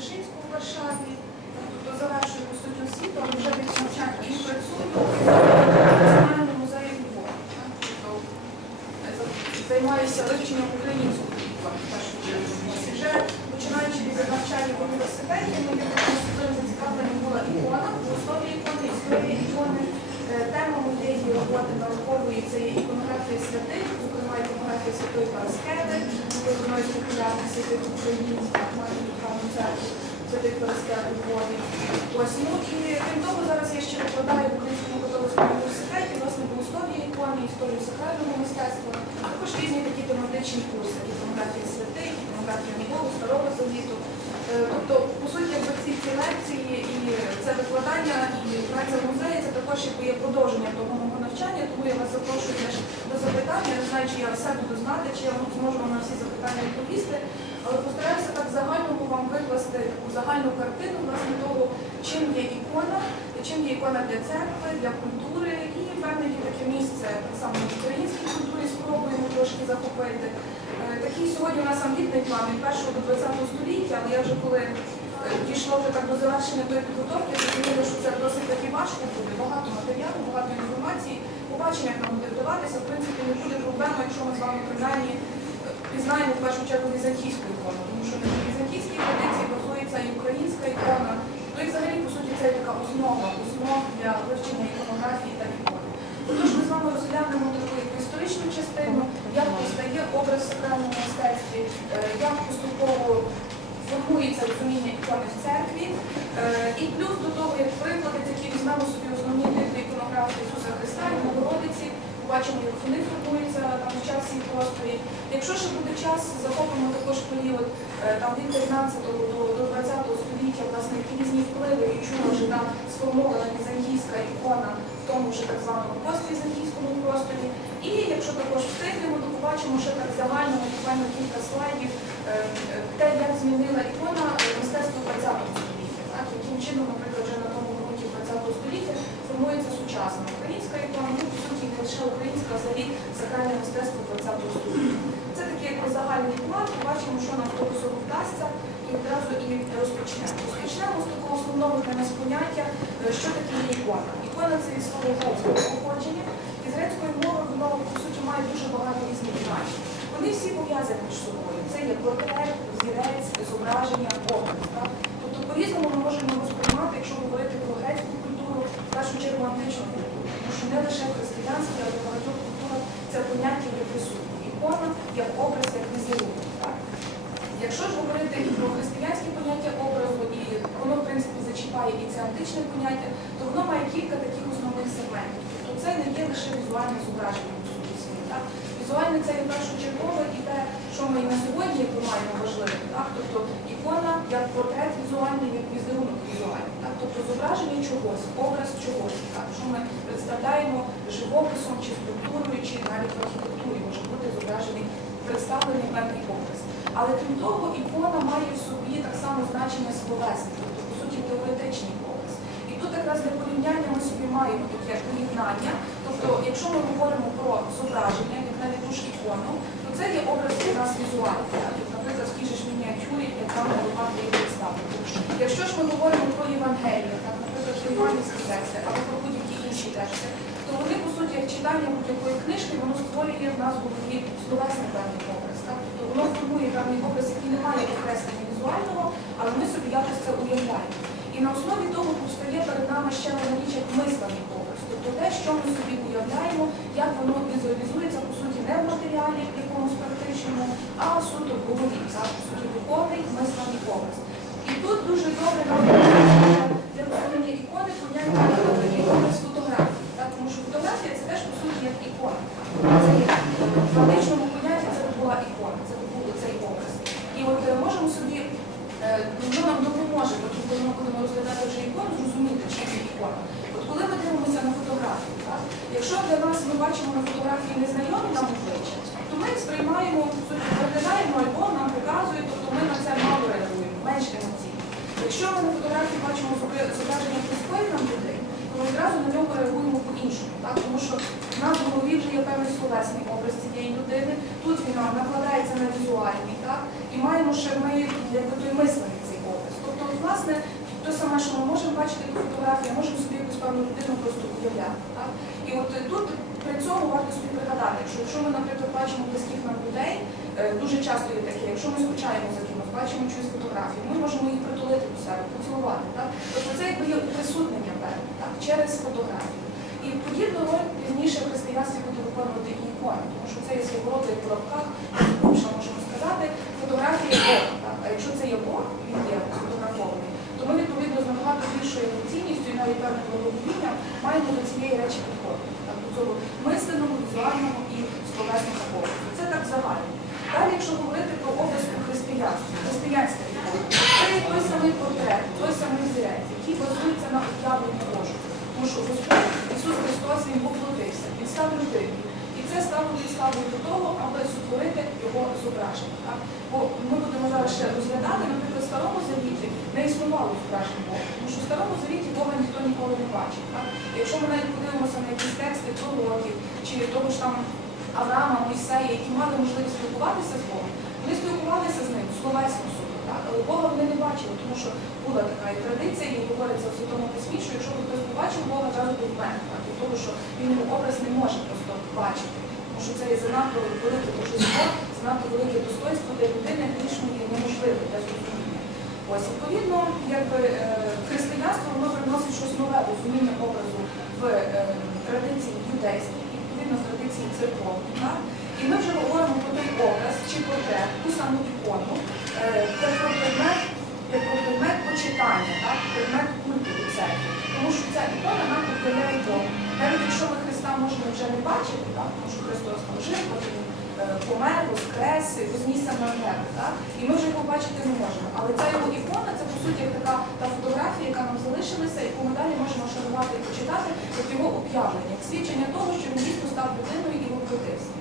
Вишинську в Варшаві, тобто завершую по освіту, але вже від навчання і працюю в Національному музеї Львова. тобто, е, Займаюся вивченням українського культури в. Вже починаючи від навчання в університеті, мені особливо зацікавлена була ікона, в основі ікони, історія ікони. Е, Тема моєї роботи наукової це є іконографія святих, зокрема іконографія святої Параскеви, має Духовну церкву святих Параскев у. Ось, ну і крім того, зараз я ще викладаю в Українському католицькому університеті, власне, богослов'я ікони, історію сакрального мистецтва, також різні такі тематичні курси, іконографія святих, іконографія Нового, Старого Завіту. Е, Тобто, по суті, якби ці ці лекції і це викладання, і праця в музеї це також якби є продовження того мого навчання, тому я вас запрошую теж до запитання. Я не знаю, чи я все буду знати, чи я зможу вам на всі запитання відповісти, але постараюся так загальному вам викласти таку загальну картину власне того, чим є ікона, чим є ікона для церкви, для культури і певне є таке місце так само в українській культурі спробуємо трошки захопити. Е, Такий сьогодні у нас амбітний план від першого до 20 століття, але я вже коли е, дійшло вже так до завершення тої підготовки, зрозуміло, що це досить таки важко буде, багато матеріалу, багато інформації. Побачимо, як нам буде вдаватися. В принципі, не буде проблеми, якщо ми з вами принаймні пізнаємо в першу чергу візантійську ікону, тому що на візантійській традиції базується і українська ікона. Ну і взагалі, по суті, це така основа, основа для вивчення іконографії та ікони. Отож, ми з вами розглянемо таку історичну частину, як постає образ в мистецтві, е, як поступово формується розуміння ікони в церкві. Е, І плюс до того, як приклади, такі візьмемо собі основні типи іконографії Ісуса Христа і Богородиці, побачимо, як вони формуються там в просторі. Якщо ще буде час, захопимо також період е, там від 15 до, до 20 століття, власне, які різні впливи і чому вже там сформована візантійська ікона в тому ж так званому поствізантійському просторі. І якщо також встигнемо, то побачимо ще так загально, буквально кілька слайдів, е, те, як змінила ікона е, мистецтво 20 століття. Так? Яким чином, наприклад, вже на тому ґрунті 20 століття формується сучасна українська ікона, ну, по суті, не лише українська, взагалі сакральне мистецтво 20 століття. Це такий загальний план, побачимо, що нам того всього вдасться, і одразу і розпочнемо. Розпочнемо з такого основного для нас поняття, е, що таке є ікона. Ікона це від слова грецького походження, і з грецької мови воно, по суті, має дуже багато різних значень. Вони всі пов'язані між собою. Це є портрет, зірець, зображення, образ. Тобто по-різному ми можемо його сприймати, якщо говорити про грецьку культуру, в першу чергу античну культуру. Тому що не лише в християнській, але багатьох культурах це поняття є присутнє. Ікона як образ, як візерунок. Якщо ж говорити і про християнське поняття образу, і воно, в принципі, зачіпає і це античне поняття, то воно має кілька таких основних сегментів. Тобто це не є лише візуальне зображення так? Візуальне це є першочергове і те, що ми і на сьогодні маємо важливим. Тобто ікона як портрет візуальний, як візерунок візуальний. Так? Тобто зображення чогось, образ чогось, так? що ми представляємо живописом чи скульптурою, чи навіть в архітектурі може бути зображений представлений певний образ. Але крім того, ікона має в собі так само значення словесне, тобто, по суті, теоретичний образ. І тут якраз для порівняння ми собі маємо таке поєднання. Тобто, якщо ми говоримо про зображення, як навіть ту ж ікону, то це є образ для нас візуальний. так? Як, Наприклад, в тій же ж мініатюрі, як там випадку є представлено. Якщо ж ми говоримо про Євангелію, так, наприклад, про іванівські тексти, або про будь-які тексти, то вони, по суті, як читання будь-якої книжки, воно створює в нас голові словесний певний образ. Так? Тобто воно формує певний образ, який не має підкреслення візуального, але ми собі якось це уявляємо. І на основі того постає перед нами ще одна річ, як мислений образ. Тобто те, що ми собі уявляємо, як воно візуалізується, по суті, не в матеріалі в якомусь практичному, а суто в голові, так? по суті, духовний мислений образ. І тут дуже добре нам для розуміння ікони поняття ікони з фотографії. Так? Тому що фотографія це теж по суті як ікона. Це є в античному понятті це була ікона, це був цей образ. І от е, можемо собі, е, воно нам допоможе, потім, коли ми будемо розглядати вже ікону, зрозуміти, чи є ікона. От коли ми дивимося на фотографію, так? якщо для нас ми бачимо на фотографії незнайомі нам обличчя, то ми сприймаємо, по альбом, нам показують, тобто ми на це мало реагуємо, менш емоційно. Якщо ми на фотографії бачимо зображення близької нам людини, то ми одразу на нього реагуємо по-іншому, тому що в нас в голові вже є певний словесний образ цієї людини, тут він нам накладається на візуальний, так? і маємо ще ми якби той мислений цей образ. Тобто власне, те саме, що ми можемо бачити по фотографії, можемо собі якусь певну людину просто уявляти. І от тут при цьому варто собі пригадати, що якщо ми, наприклад, бачимо близьких нам людей, е, дуже часто є таке, якщо ми скучаємо за кимось, бачимо чиюсь фотографію, ми можемо її притулити до себе, поцілувати. Так? Тобто це якби є присутнення певне, через фотографію. І подібну роль пізніше в християнстві буде виконувати і ікона, тому що це є свого роду як в лапках, що можемо сказати, фотографія Бога. Так? А якщо це є Бог, він є сфотографований, то ми відповідно з набагато більшою емоційністю і навіть певним благовінням маємо до цієї речі підходити. Цього мисленого, візуального і словесного образу. Це так загально. Далі, якщо говорити про образ у християнстві, християнське підходить, це є той самий портрет, той самий зірець, який базується на об'явленні Божому. Тому що Господь Ісус Христос Він поплатився, Він став людиною. І це стало підставою до того, аби сотворити його зображення. Так? Бо ми будемо зараз ще розглядати, наприклад, в Старому Завіті не існувало зображення Бога, тому що в Старому Завіті Бога ніхто ніколи не бачив. Так? Якщо ми навіть подивимося на якісь тексти пророків, чи того ж там Авраама, Мойсея, які мали можливість спілкуватися з Богом, вони спілкувалися з ним словесно суто, так? але Бога вони не бачили, тому що була така і традиція, і говориться в Святому Письмі, що якщо хтось побачив Бога, зразу був так? і того, що він його образ не може просто бачити. Тому що це є занадто велике божество, занадто велике достоинство для людини, більш неможливе для зрозуміння. Ось, відповідно, якби е, християнство воно приносить щось нове розуміння образу в е, традиції юдейській, відповідно в традиції церковній. Так? І ми вже говоримо про той образ чи портрет, ту саму ікону, е, як про предмет, про предмет почитання, так? предмет культу у церкві. Тому що ця ікона нам об'являє Бога. Навіть якщо ми Христа можемо вже не бачити, так? тому що Христос там жив, потім е, помер, воскрес, вознісся на небо. І ми вже його бачити не можемо. Але ця його ікона суті така та фотографія, яка нам залишилася, яку ми далі можемо шанувати і почитати, як його об'явлення, як свідчення того, що він дійсно став людиною і воплотився.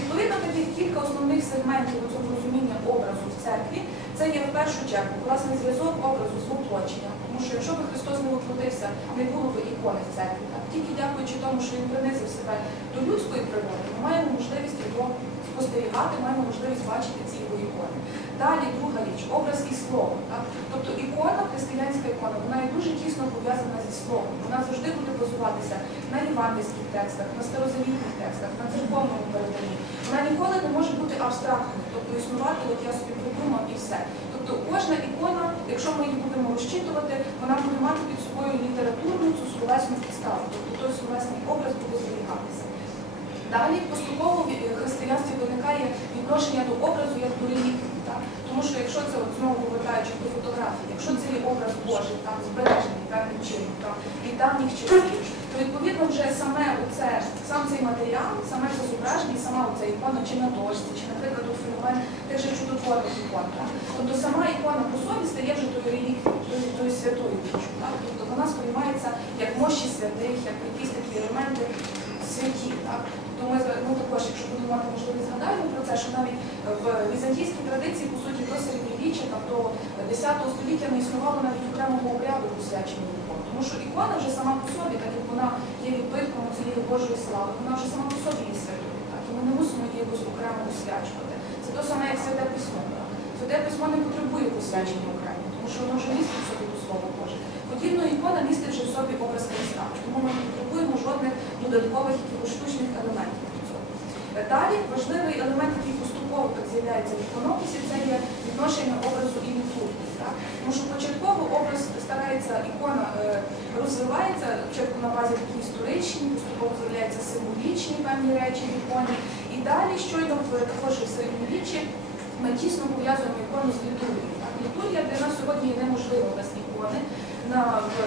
Відповідно, таких кілька основних сегментів у цьому розуміння образу в церкві це є в першу чергу власне зв'язок образу з воплоченням. Тому що якщо б Христос не воплотився, не було б ікони в церкві. Тільки дякуючи тому, що він принизив себе до людської природи, ми маємо можливість його спостерігати, маємо можливість бачити ці його ікони. Далі друга річ образ і слово. Так? Тобто ікона, християнська ікона, вона є дуже тісно пов'язана зі словом. Вона завжди буде базуватися на євангельських текстах, на старозавітних текстах, на церковному переданні. Вона ніколи не може бути абстрактною, тобто існувати, от я собі придумав і все. Тобто кожна ікона, якщо ми її будемо розчитувати, вона буде мати під собою літературну цю словесну підставу, тобто той словесний образ буде зберігатися. Далі поступово в християнстві виникає відношення до образу як до релігії. Тому що якщо це от, знову повертаючи до фотографії, якщо це є образ Божий, там збережений певним чином, там від давніх часів, то відповідно вже саме оце, сам цей матеріал, саме це зображення, сама оця ікона чи на дошці, чи, наприклад, феномен тих же чудотворних ікон. Так? Тобто сама ікона по собі стає вже тою релігією, тою, тою святою річчю. Тобто вона сприймається як мощі святих, як якісь такі елементи святі. Так? То ми, ми також, якщо будемо мати можливість згадаємо про це, що навіть в візантійській традиції, по суті, до середньовіччя, там до 10 століття не існувало навіть окремого обряду посвячення ікон. Тому що ікона вже сама по собі, так як вона є відбитком цієї Божої слави, вона вже сама по собі є святою. І ми не мусимо її якось окремо освячувати. Це те саме, як святе письмо. Святе письмо не потребує посвячення окремо, тому що воно вже містить в собі до Слова Боже. Подібно ікона містить вже в собі образ Христа, тому ми не потребуємо жодних додаткових якихось штучних елементів до цього. Далі важливий елемент, який поступово так з'являється в іконописі, це є відношення образу і літургії. Тому що початково образ старається, ікона е, розвивається, спочатку на базі такі історичні, поступово з'являються символічні певні речі в іконі. І далі, щойно також в середньовіччі, ми тісно пов'язуємо ікону з літургією. Літургія для нас сьогодні є неможлива без ікони. На,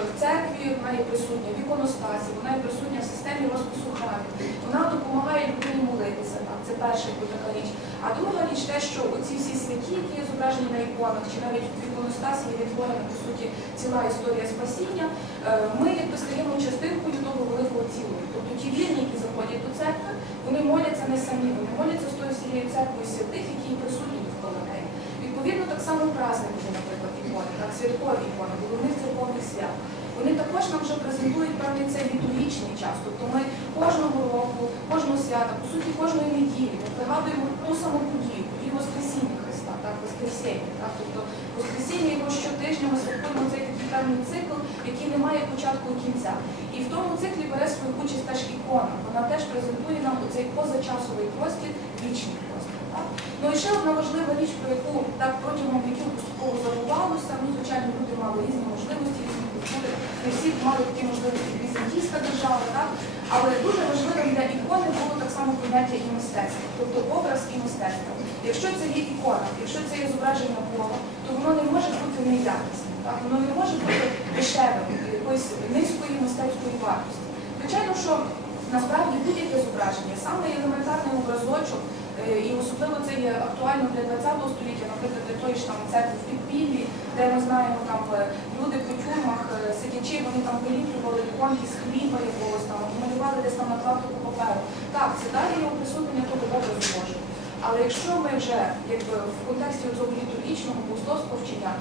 в церкві вона є присутня в іконостасі, вона є присутня в системі розпису храмів. Вона допомагає людині молитися. Так? Це перша така річ. А друга річ те, що оці всі святі, які є зображені на іконах, чи навіть в іконостасі є відтворена, по суті, ціла історія спасіння, е, ми якби стаємо частинкою того великого цілого. Тобто ті вірні, які заходять до церкви, вони моляться не самі, вони моляться з тою всією церквою святих, які присутні довкола неї. Відповідно, так само праздники, наприклад, ікони, так, святкові ікони, головних церковних свят. Вони також нам вже презентують певний цей літургічний час. Тобто ми кожного року, кожного свята, по суті, кожної неділі ми пригадуємо ту саму подію, подію Воскресіння Христа, так, Воскресіння. Так? Тобто Воскресіння його щотижня ми святкуємо цей такий певний цикл, який не має початку і кінця. І в тому циклі бере свою участь теж ікона. Вона теж презентує нам оцей позачасовий простір, вічний простір. Ну і ще одна важлива річ, про яку так протягом віків поступово забувалося. Ну, звичайно, люди мали різні можливості, різні культури. Не всі мали такі можливості візантійська держава, так? Але дуже важливим для ікони було так само поняття і мистецтва, тобто образ і мистецтво. Якщо це є ікона, якщо це є зображення Бога, то воно не може бути неякісним, так? воно не може бути дешевим, якоюсь низької мистецької вартості. Звичайно, що насправді будь-яке зображення, саме елементарний образочок, і особливо це є актуально для ХХ століття, наприклад, для тої ж там церкви в підпіллі, де ми знаємо, там е, люди по тюрмах е, сидячи, вони там виліплювали іконки з хліба якогось там, малювали десь там на клаптику паперу. Так, це далі є оприсутнення того образу Божого. Але якщо ми вже якби в контексті цього літургічного богословського вчення, е,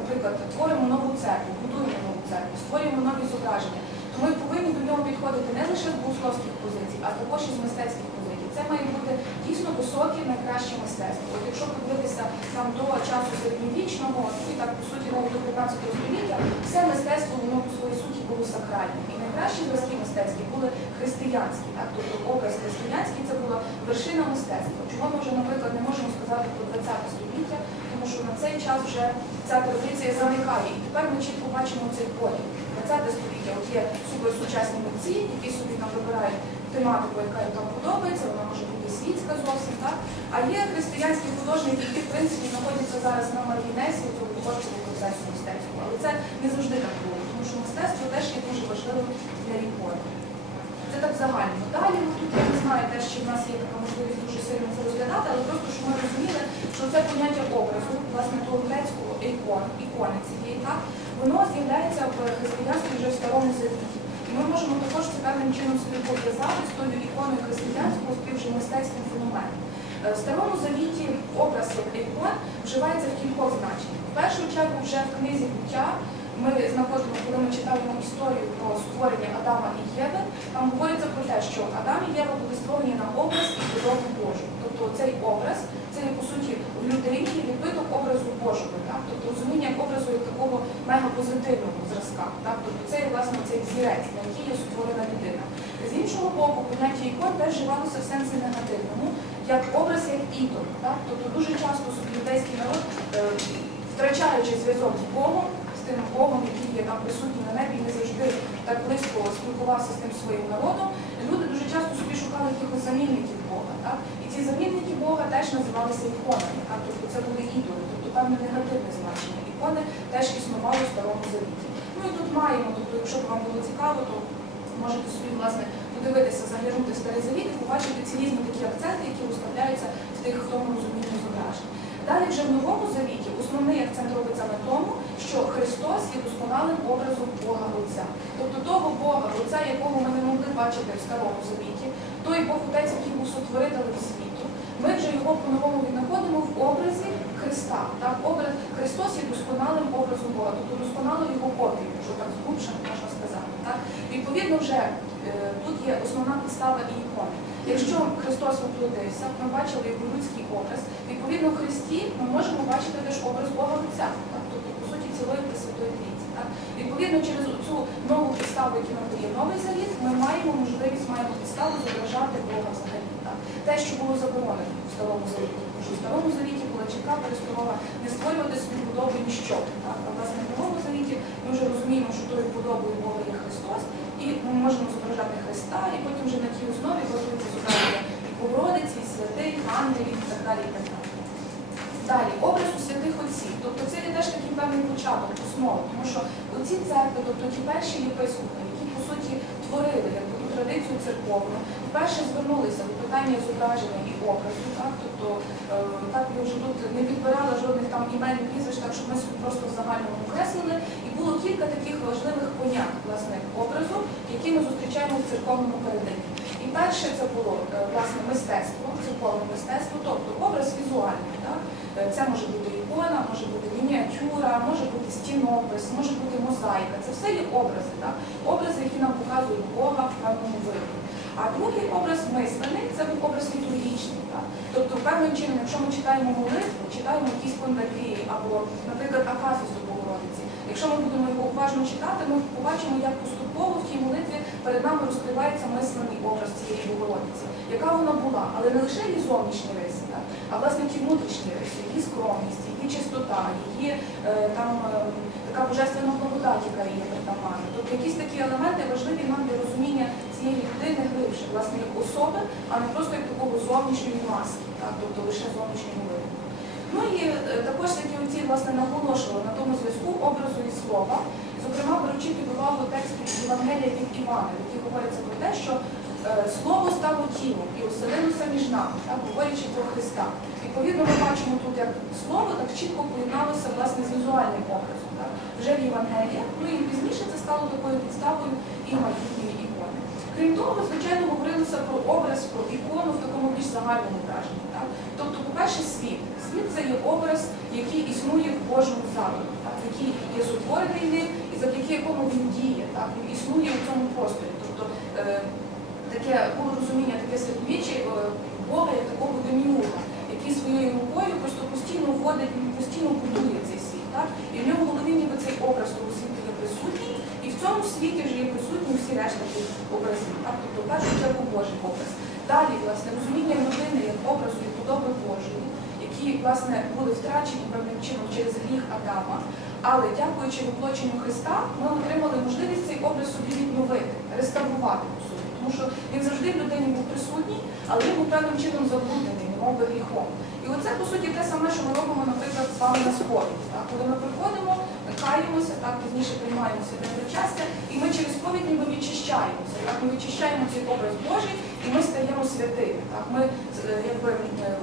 наприклад, творимо нову церкву, будуємо нову церкву, створюємо нові зображення, то ми повинні до нього підходити не лише з богословських позицій, а також і з мистецьких позицій. Це має бути дійсно високе, найкраще мистецтво. От якщо подивитися там до часу середньовічного, і так по суті навіть до 15 століття, все мистецтво воно по своїй суті було сакральним. І найкращі зразки мистецькі були християнські, так тобто образ християнський це була вершина мистецтва. Чого ми вже, наприклад, не можемо сказати про 20 століття, тому що на цей час вже ця традиція заникає. І тепер ми чітко бачимо цей поділ. 20 століття от є суперсучасні митці, які собі там вибирають тематику, яка їм там подобається, вона може бути світська зовсім, так? А є християнські художники, які в принципі знаходяться зараз на маргінесі цього творчого процесу мистецтва. Але це не завжди так було, тому що мистецтво теж є дуже важливим для ікони. Це так загально. Далі ну, тут я не знаю теж, чи в нас є така можливість дуже сильно це розглядати, але просто щоб ми розуміли, що це поняття образу, власне, того грецького ікон, ікони цієї, так, воно з'являється в християнстві вже в старому завіті. Ми можемо також це певним чином собі пов'язати з тою іконою християнського з тим мистецьким феноменом. Е, В старому завіті образ ікон вживається в кількох значеннях. В першу чергу вже в книзі буття ми знаходимо, коли ми читаємо історію про створення Адама і Єви, там говориться про те, що Адам і Єва були створені на образ і подобу Божу. Тобто цей образ, це по суті людині відбиток образу Божого, так? тобто розуміння образу як такого мегапозитивного зразка. Так? Тобто це власне цей зірець, на який є створена людина. З іншого боку, поняття ікон теж вживалося в сенсі негативному, як образ як ідол. Так? Тобто дуже часто юдейський народ, е, втрачаючи зв'язок з Богом, з тим Богом, який є там присутній на небі, і не завжди так близько спілкувався з тим своїм народом, люди дуже часто собі шукали якихось замінників Бога. Так? І ці замінники Бога теж називалися іконами. Так? Тобто це були ідоли, тобто певне негативне значення. Ікони теж існували в старому завіті. Ну і тут маємо, тобто, якщо б вам було цікаво, то можете собі власне подивитися, заглянути старий завіт і побачити ці різні такі акценти, які розставляються в тих, тому розумінні зображень. Далі вже в новому завіті основний акцент робиться на тому, що Христос є досконалим образом Бога Отця. Тобто того Бога Отця, якого ми не могли бачити в старому завіті, той Бог Отець, який був сотворителем світу, ми вже його по-новому віднаходимо в образі Христа. Так? Образ Христос є досконалим образом Бога, тобто досконало його копію, що так згубше можна сказати. Так? Відповідно, вже е, тут є основна підстава і ікони. Якщо Христос воплотився, ми бачили його людський образ, відповідно в Христі ми можемо бачити теж образ Бога Отця, тобто, по суті, цілої Пресвятої Трійці. Відповідно, через цю нову підставу, яку нам дає новий завіт, ми маємо можливість, маємо підставу зображати Бога взагалі. Те, що було заборонено в старому завіті. Тому що в старому завіті була чітка пересторога не створювати собі подоби ніщо. Так? А власне в новому завіті ми вже розуміємо, що тою подобою Бога є Христос, і ми можемо зображати Христа, і потім вже на тій основі готується зображення і Богородиці, і святих, ангелів і так далі. І так далі. Далі, образ у святих отців. Тобто це є теж такий певний початок, основа, тому що оці церкви, тобто ті перші єпископи, які по суті творили якби, ту традицію церковну, вперше звернулися до питання зображення і образу. Так? Тобто е, так я вже тут не підбирала жодних там імен прізвищ, так щоб ми собі просто в загальному окреслили. І було кілька таких важливих понять власне образу, які ми зустрічаємо в церковному переданні. І перше це було е, власне мистецтво, церковне мистецтво, тобто образ візуальний. Так? Е, Це може бути ікона, може бути мініатюра, може бути стінопис, може бути мозаїка. Це все є образи, так? образи, які нам показують Бога в певному вигляді. А другий образ мислений це був образ літургічний. Так? Тобто, певним чином, якщо ми читаємо молитву, читаємо якісь кондаклії або, наприклад, до Богородиці, якщо ми будемо його уважно читати, ми побачимо, як поступово в тій молитві перед нами розкривається мислений образ цієї Богородиці, яка вона була, але не лише її зовнішні риси, так? а власне ті внутрішні риси, її скромність, її чистота, її е, там е, така божественна благодать, яка її притаманна. Тобто якісь такі елементи важливі нам для розуміння цієї людини глибше, власне, як особи, а не просто як такого зовнішньої маски, так? тобто лише зовнішнього вигляду. Ну і е, також такі оці власне наголошували на тому зв'язку образу і слова, зокрема під увагу тексту Євангелія від Івана, в якій говориться про те, що е, слово стало тілом і оселилося між нами, так, говорячи про Христа. Відповідно, ми бачимо тут, як слово так чітко поєдналося власне з візуальним образом. Так, вже в Євангелії, ну і пізніше це стало такою підставою і майбутньої ікони. Крім того, звичайно, говорилося про образ, про ікону в такому більш загальному враженні. Так? Тобто, по-перше, світ. Світ це є образ, який існує в Божому задумі, який є сотворений ним завдяки якому він діє, так? він існує в цьому просторі. Тобто е, таке було розуміння, таке середньовіччя е, Бога як такого деміурга, який своєю рукою просто постійно вводить, постійно будує цей світ. Так? І в ньому в голові ніби цей образ того світу є присутній, і в цьому світі вже є присутні всі решта тих образів. Так? Тобто, в першу чергу Божий образ. Далі, власне, розуміння людини як образу і подоби Божої, які, власне, були втрачені певним чином через гріх Адама. Але дякуючи воплоченню Христа, ми отримали можливість цей образ собі відновити, реставрувати по суті. Тому що він завжди в людині був присутній, але він був певним чином забруднений, немов би гріхом. І оце, по суті, те саме, що ми робимо, наприклад, з вами на сході. Так? Коли ми приходимо, ми каємося, так, пізніше приймаємо святе причастя, і ми через повідь ніби відчищаємося. Так? Ми відчищаємо цей образ Божий, і ми стаємо святими. Так? Ми е, якби,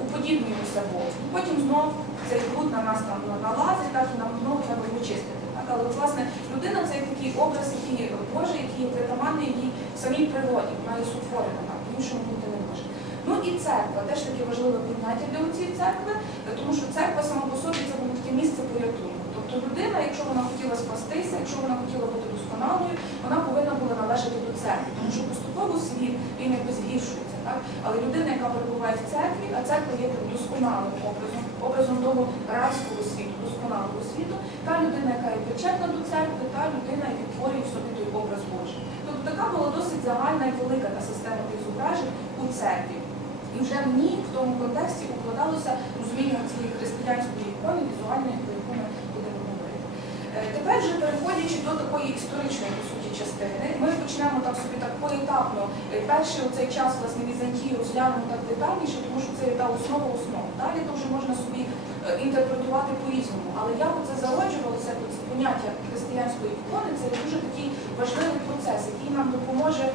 уподібнюємося Богу. Потім знов цей бруд на нас там налазить, так, і нам знову треба його чистити. Так? Але, власне, людина це такий образ, який Божий, який притаманний її самій природі, вона є сотворена, так, іншому бути не може. Ну і церква теж таке важливе поняття для цієї церкви, тому що церква сама по собі це було таке місце порятунку. Тобто людина, якщо вона хотіла спастися, якщо вона хотіла бути досконалою, вона повинна була належати до церкви, тому що поступово світ він якби згіршується. Так? Але людина, яка перебуває в церкві, а церква є тим досконалим образом, образом того райського світу, досконалого світу, та людина, яка є причетна до церкви, та людина, яка творює в собі той образ Божий. Тобто така була досить загальна і велика та система тих зображень у церкві. І вже в ній в тому контексті укладалося розуміння цієї християнської ікони, візуальної, про яку ми будемо говорити. Е, Тепер вже переходячи до такої історичної частини, ми почнемо так собі так поетапно. Перший у цей час власне Візантії розглянемо так детальніше, тому що це та основа основ. Далі то вже можна собі е, інтерпретувати по-різному. Але я оце зароджувалося це поняття християнської ікони. Це дуже такий важливий процес, який нам допоможе е,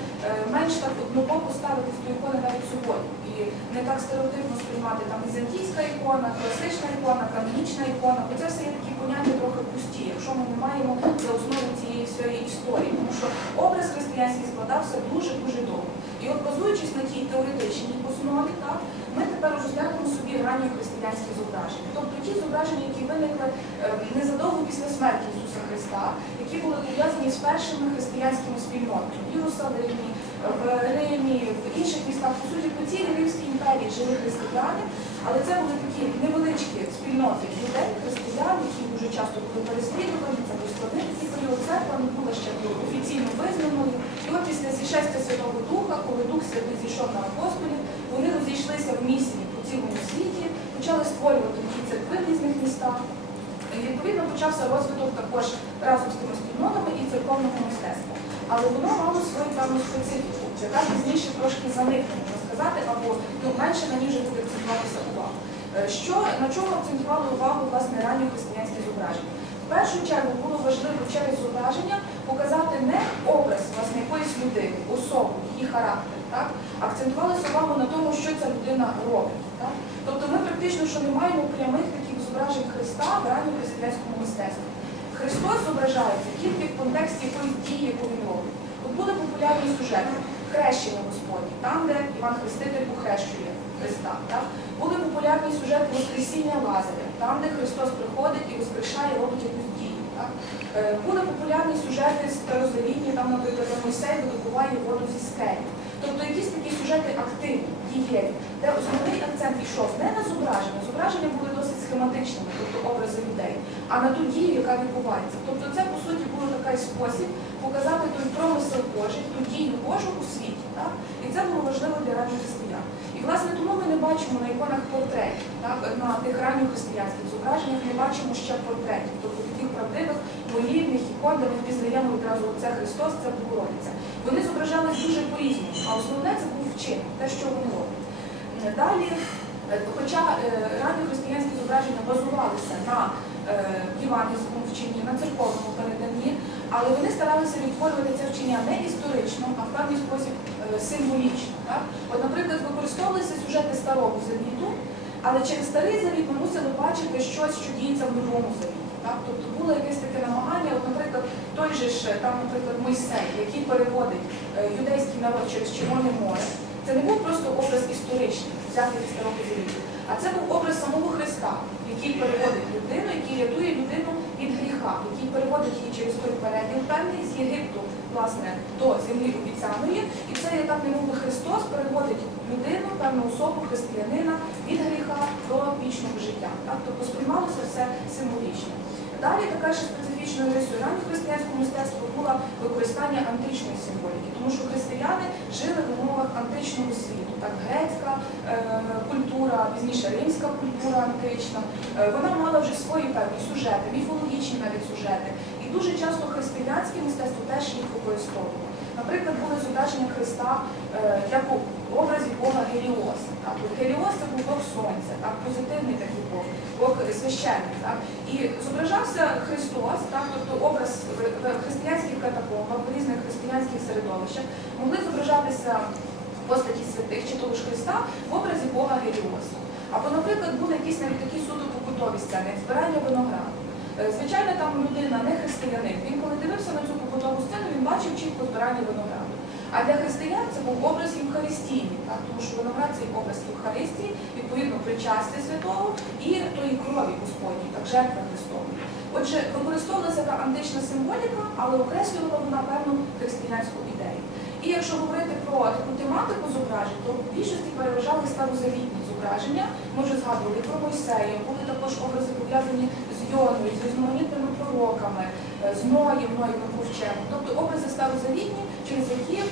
менш так однобоко ставитись до ікони навіть сьогодні. І не так стереотипно сприймати там візантійська ікона, класична ікона, канонічна ікона. Бо це все є такі поняття трохи пусті, якщо ми не маємо за основу цієї всієї історії. Тому що образ християнський складався дуже-дуже довго. І от базуючись на тій теоретичній основі, так, ми тепер розглянемо собі ранні християнські зображення. Тобто ті зображення, які виникли е, незадовго після смерті Ісуса Христа, які були пов'язані з першими християнськими спільнотами в Єрусалимі, в Римі, в інших містах. По суті, по цілій Римській імперії жили християни, але це були такі невеличкі спільноти людей, християн, які дуже часто були переслідувані, це такий період. Церква не була ще офіційно визнаною. І от після зішестя Святого Духа, коли Дух Святий зійшов на апостолів, вони розійшлися в місії цілому світі, почали створювати ті церкви в різних містах. Відповідно почався розвиток також разом з тими спільнотами і церковного мистецтва. Але воно мало свою певну специфіку, яка пізніше трошки заникне, можна сказати, або ну, менше на ній вже буде акцентуватися увагу. Е, Що, на чому акцентували увагу власне ранні християнські зображення? В першу чергу було важливо через зображення показати не образ власне якоїсь людини, особу, її характер. Так? Акцентувалися увагу на тому, що ця людина робить. Так? Тобто ми практично що не маємо прямих таких зображень Христа в ранньому християнському мистецтві. Христос зображається тільки в контексті якоїсь дії, яку він робить. От були популярні сюжети хрещення Господні, там, де Іван Хреститель похрещує Христа. Так? Були популярні сюжети Воскресіння Лазаря, там, де Христос приходить і воскрешає, робить якусь дію. Так? Е, Були популярні сюжети старозавітні, там, наприклад, Мойсей видобуває воду зі скелі. Тобто якісь такі сюжети активні, дієві, де основний акцент йшов не на зображення, зображення були досить схематичними, тобто образи людей, а на ту дію, яка відбувається. Тобто це, по суті, був такий спосіб показати той промисел Божий, ту дію Божу у світі. Так? І це було важливо для ранніх християн. І, власне, тому ми не бачимо на іконах портретів, на тих ранньохристиянських зображеннях не бачимо ще портретів, тобто таких правдивих, воївних ікон, ми впізнаємо відразу це Христос, це Богородиця. Вони зображались дуже по-різному, а основне це був вчин, те, що вони роблять. Е, Далі, е, хоча е, ранньохристиянські зображення базувалися на євангельському вченні, на церковному переданні, але вони старалися відтворювати це вчення не історично, а в певний спосіб символічно. Так? От, наприклад, використовувалися сюжети старого завіту, але через старий завіт ми мусили бачити щось, що діється в новому завіті. Так? Тобто було якесь таке намагання, от, наприклад, той же ж там, наприклад, Мойсей, який переводить е, юдейський народ через Червоне море. Це не був просто образ історичний, взятий від старого завіту, а це був образ самого Христа, який переводить людину, який рятує людину від гріха, який переводить її через той переділ певний з Єгипту, власне, до землі обіцяної. І це є так, немовби Христос переводить людину, певну особу, християнина від гріха до вічного життя. Так? Тобто сприймалося все символічно. Далі така ж специфічною рисою раннього християнського мистецтва була використання античної символіки, тому що християни жили в умовах античного світу. Так, грецька е, культура, пізніше римська культура антична, е, вона мала вже свої певні сюжети, міфологічні навіть сюжети. І дуже часто християнське мистецтво теж їх використовувало. Наприклад, були зображення Христа е, як у образі Бога Геліоса. Так? От Геліос це був Бог Сонця, так? позитивний такий Бог, Бог священник. Так? І зображався Христос, так? тобто образ в в християнських катакомбах, в різних християнських середовищах могли зображатися постаті святих чи того ж Христа в образі Бога Геліоса. Або, наприклад, були якісь навіть такі суто побутові сцени, збирання винограду. Е, Звичайно, там людина не християнин. Він коли дивився на цю побутову сцену, він бачив чітко збирання винограду. А для християн це був образ Євхаристійний, так? тому що виноград це образ Євхаристії, відповідно причастя святого і тої крові Господній, так жертва Христової. Отже, використовувалася та антична символіка, але окреслювала вона певну християнську ідею. І якщо говорити про таку тематику зображень, то в більшості переважали старозавітні зображення. Ми вже згадували про Мойсея, були також образи пов'язані з Йоною, з різноманітними пророками, з Ноєм, Ноєвим ковчегом. Тобто образи старозавітні, через які е,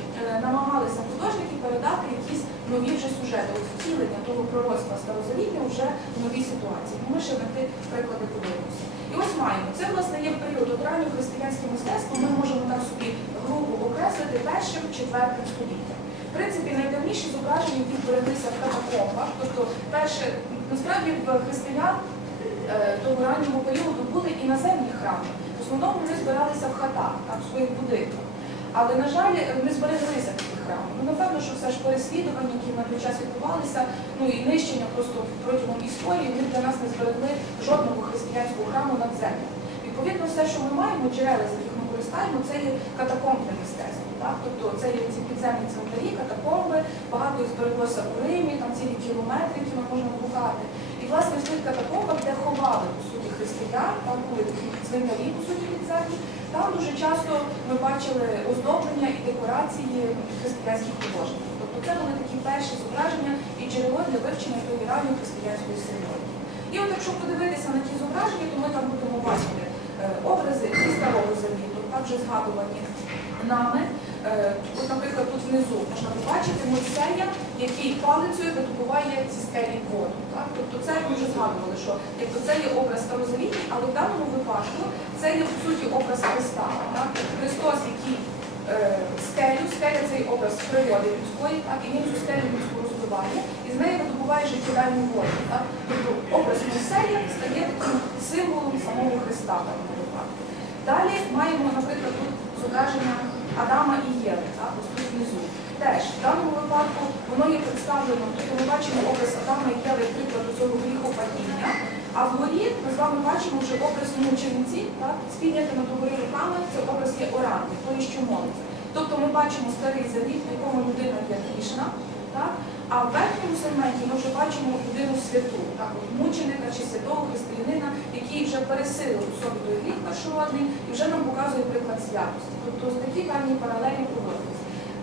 намагалися художники передати якісь нові вже сюжети, от втілення того пророцтва старозавітнього вже в новій ситуації. Ми ще на ті приклади подивимося. І ось маємо. Це, власне, є період от раннього християнське мистецтво, ми можемо так собі грубо окреслити першим четвертим століттям. В принципі, найдавніші зображення, які збереглися в катакомбах, тобто перше, насправді в християн е, того раннього періоду були і наземні храми. Основному вони збиралися в хатах, там, в своїх будинках. Але, на жаль, не збереглися такі храми. Ну, напевно, що все ж переслідування, які на той час відбувалися, ну і нищення просто протягом історії, вони для нас не зберегли жодного християнського храму над землею. Відповідно, все, що ми маємо, джерела, з яких ми користаємо, це є катакомбне мистецтво. Так? Тобто це є ці підземні цвинтарі, катакомби, багато збереглося у Римі, там цілі кілометри, які ми можемо гукати. І власне в тих катакомбах, де ховали християн, там були цвинтарі, по суті, підземні, там дуже часто ми бачили оздоблення і декорації християнських художників. Тобто це були такі перші зображення і джерело для вивчення ранньої християнської символіки. І от якщо подивитися на ті зображення, то ми там будемо бачити е, образи зі старого завіту, так вже згадувані нами. Е, От, наприклад, тут внизу можна побачити Мойсея, який палицею видобуває зі скелі воду. Так? Тобто це ми вже згадували, що якби це є образ старозавітній, але в даному випадку це є по суті образ Христа. Так? Христос, який е, скелю, скеля цей образ природи людської, так? і він цю скелю людську розбиває, і з неї видобуває життєдальну воду. Тобто образ Мойсея стає таким символом самого Христа в даному випадку. Далі маємо, наприклад, тут зображення Адама і Єви, так, ось тут внизу. Теж в даному випадку воно є представлено, тобто ми бачимо образ Адама і Єви, приклад до цього гріху падіння. А вгорі ми з вами бачимо вже образ мучениці, так, з піднятими догори руками, це образ є оранки, той, що молиться. Тобто ми бачимо старий завіт, в якому людина є грішна, а в верхньому сегменті ми вже бачимо людину святу, так, мученика чи святого християнина, який вже пересилив у собі гріх першородний і вже нам показує приклад святості. Тобто ось такі певні паралелі проводяться.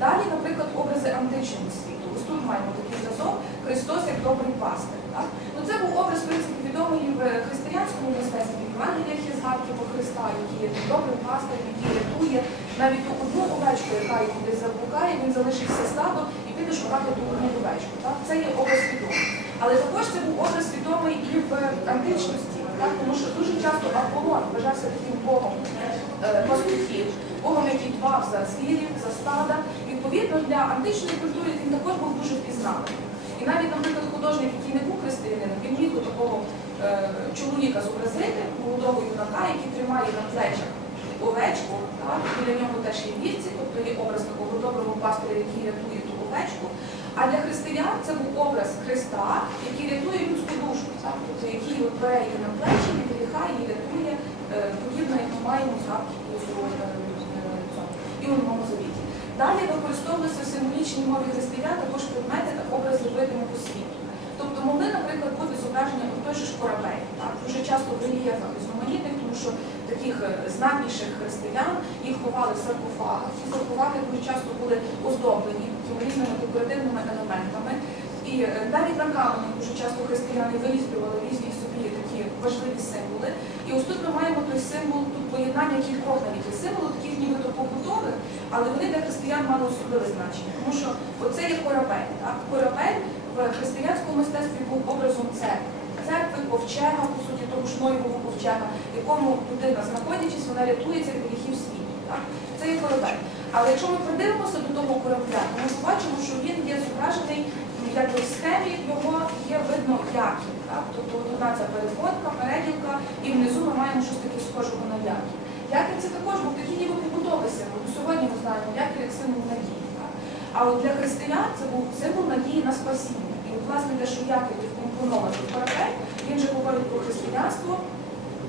Далі, наприклад, образи античного світу. Ось тут маємо такий зразок Христос як добрий пастир. Так? Ну, це був образ, в принципі, відомий в християнському мистецтві, в Євангеліях є згадки про Христа, який є добрий пастир, який рятує навіть ту одну овечку, яка його десь заблукає, він залишив все стадо і піде шукати ту одну овечку. Так? Це є образ відомий. Але також це був образ відомий і в античності, так? тому що дуже часто Аполлон вважався таким богом е, пастухів, богом, який дбав за звірів, за стада. Відповідно, для античної культури він також був дуже впізнаваний. І навіть, наприклад, художник, який не був християнином, він міг до такого е, чоловіка зобразити, молодого юнака, який тримає на плечах овечку, так? біля нього теж є вівці, тобто є образ такого доброго пастиря, який рятує ту овечку. А для християн це був образ Христа, який рятує людську душу, так? тобто який от бере її на плечі, відволікає і рятує, е, подібно, як ми маємо згадки цьому, і у Новому Завіті. Далі використовувалися в символічній мові християн також предмети та образи видимого світу. Тобто могли, наприклад, бути зображення от той же ж корабель, так? дуже часто в рельєфах різноманітних, тому що таких е, знатніших християн їх ховали в саркофагах. Ці саркофаги дуже часто були оздоблені різними декоративними елементами. І е, навіть на камені дуже часто християни вирізблювали різні собі такі важливі символи. І ось тут ми маємо той символ, тут поєднання кількох навіть є символів, таких нібито побутових, але вони для християн мали особливе значення. Тому що оце є корабель. Так? Корабель в християнському мистецтві був образом церкви. Церкви, ковчега, по суті, того ж Ноєвого ковчега, в якому людина, знаходячись, вона рятується від гріхів світу. Це є корабель. Але якщо ми придивимося до того корабля, то ми побачимо, що він є зображений якби в схемі, його є видно яків. Тобто одна ця переходка, переділка, і внизу ми маємо щось таке схожого на яків. Яків це також був такий ніби побутовий символ. Сьогодні ми знаємо яків як символ надії. Так? А от для християн це був символ надії на спасіння. І от, власне, те, що Яків вкомпонований в корабель, він же говорить про християнство,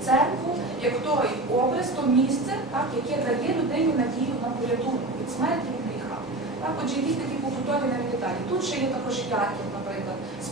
церкву, як той образ, то місце, так, яке дає людині надію на порятунок від смерті від гріха. Так, отже, якісь такі побутові навіть деталі. Тут ще є також наприклад,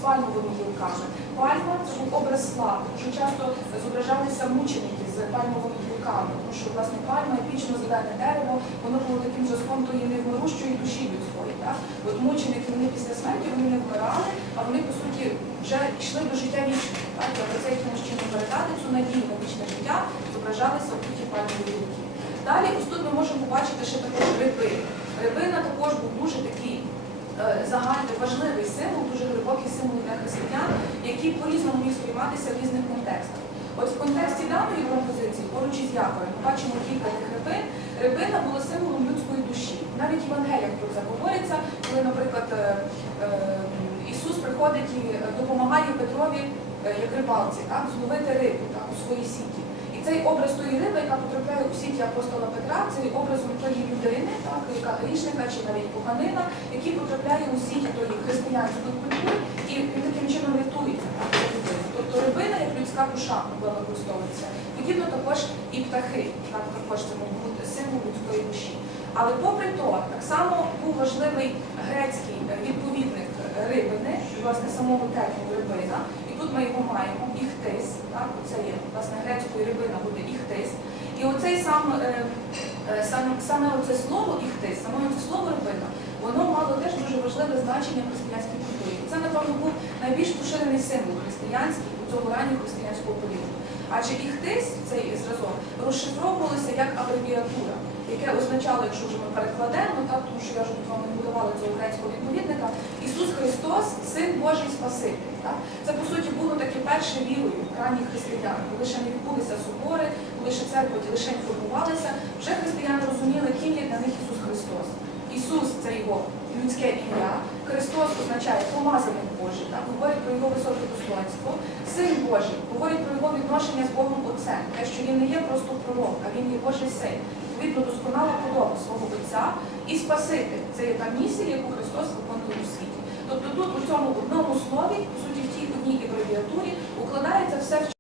пальмовими гілками. Пальма це був образ слави. Дуже часто зображалися мученики з пальмовими гілками, тому що власне пальма епічно зелене дерево, воно було таким зразком тої невмирущої душі людської. Так? От мученики вони після смерті вони не вмирали, а вони по суті вже йшли до життя вічного. Так? І це якимось чином передати цю надію на вічне життя зображалися у ті пальмові гілки. Далі ось тут ми можемо побачити ще також риби. Рибина також був дуже такий загальний важливий символ, дуже глибокий символ для християн, який по-різному міг сприйматися в різних контекстах. От в контексті даної композиції, поруч із Яковом, ми бачимо кілька тих рибин. Рибина була символом людської душі. Навіть в Євангеліях про це говориться, коли, наприклад, е, е, Ісус приходить і е, допомагає Петрові, е, як рибалці, так, зловити рибу так, у своїй сіті. Цей образ тої риби, яка потрапляє у сіті апостола Петра, це є образом тої людини, так, яка грішника чи навіть поганина, який потрапляє у сіті тої християнської культури і таким чином рятується. Тобто рибина як людська душа могла використовуватися. Подібно також і птахи, так також це бути символ людської душі. Але попри то, так само був важливий грецький відповідник рибини, власне, самого терміну рибина. Тут ми його маємо іхтис, так, це є власне грецькою рибина буде іхтис. І оцей сам, е, е, сам саме оце слово іхтис, саме оце слово рибина, воно мало теж дуже важливе значення в християнській культурі. Це, напевно, був найбільш поширений символ християнський у цьому раннього християнського періоду. Адже іхтис, цей зразок, розшифровувалося як абревіатура, яке означало, якщо вже ми перекладемо, так, тому що я вже вам не будувала цього грецького відповідника, Ісус Христос, Син Божий Спаситель. Так? Це, по суті, було таке перше вірою ранніх християн, коли ще не відбулися собори, коли ще церква ті лише формувалася, вже християни розуміли, ким є для них Ісус Христос. Ісус це його людське ім'я, Христос означає помазаний Божий, так? говорить про його високе достоинство. Син Божий говорить про його відношення з Богом Отцем, те, що він не є просто пророк, а він є Божий син. Відповідно, досконала подоба свого Отця і спасити. Це є та місія, яку Христос виконує у світі. Тобто тут у цьому одному слові, по суті, в тій одній абревіатурі, укладається все, в